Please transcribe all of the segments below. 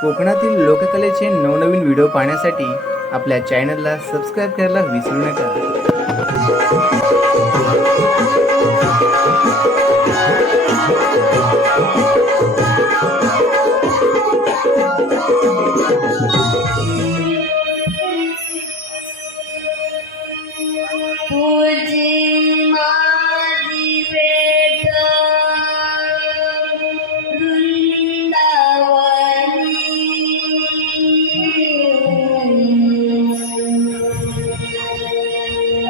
कोकणातील लोककलेचे नवनवीन व्हिडिओ पाहण्यासाठी आपल्या चॅनलला सबस्क्राईब करायला विसरू नका. तुझी माझी भेट वृंदावनी,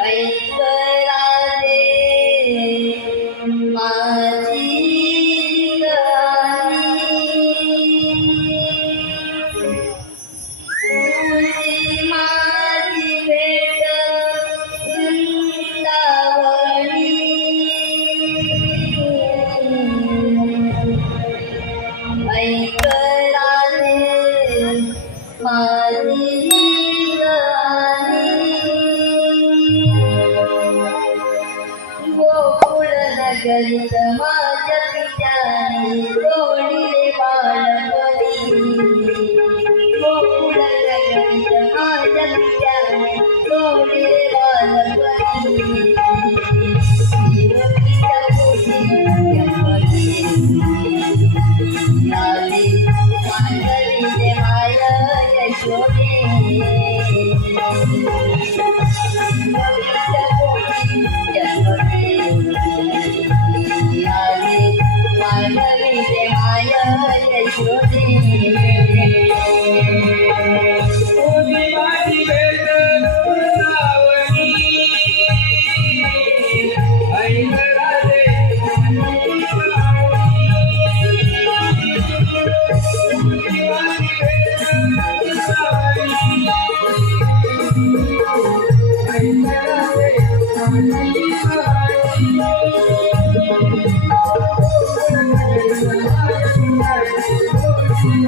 ऐक राधे माझी तुझी माझी भेट वृंदावनी, ऐक राधे माझी गोकुळ नगरीत माझ्या पित्याने जोडीले बाळपणी, गोकुळ नगरीत माझ्या पित्याने जोडीले बाळपणी, जीवकीच्या पोटी जन्म घेतली, लाली मांडवीचे माय यशोदे, जीवकीच्या पोटी जन्म घेतली, लाली मांडवीचे माय यशोदे. तुझी माझी भेट वृंदावनी, ऐक राधे तुझी माझी भेट वृंदावनी, ऐक राधे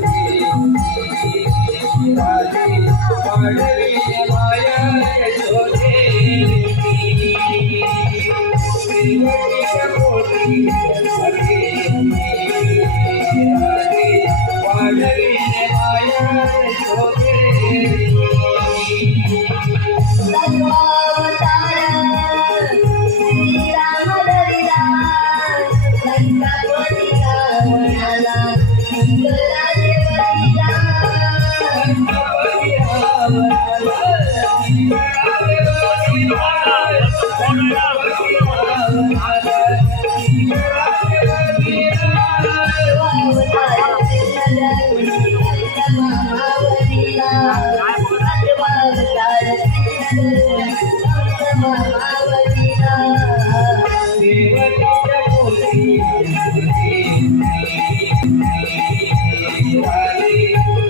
Thank you. वाढविले माया यशोदे श्रीवतीच्या पोटी जन्मले राधे वाढविले माया यशोदे देवतेच्या पोटी राधे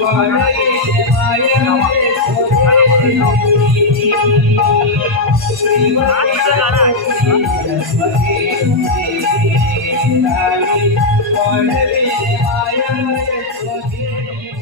वाढविले माया यशोदे श्रीवतीच्या पोटी जन्मले राधे वाढविले माया यशोदे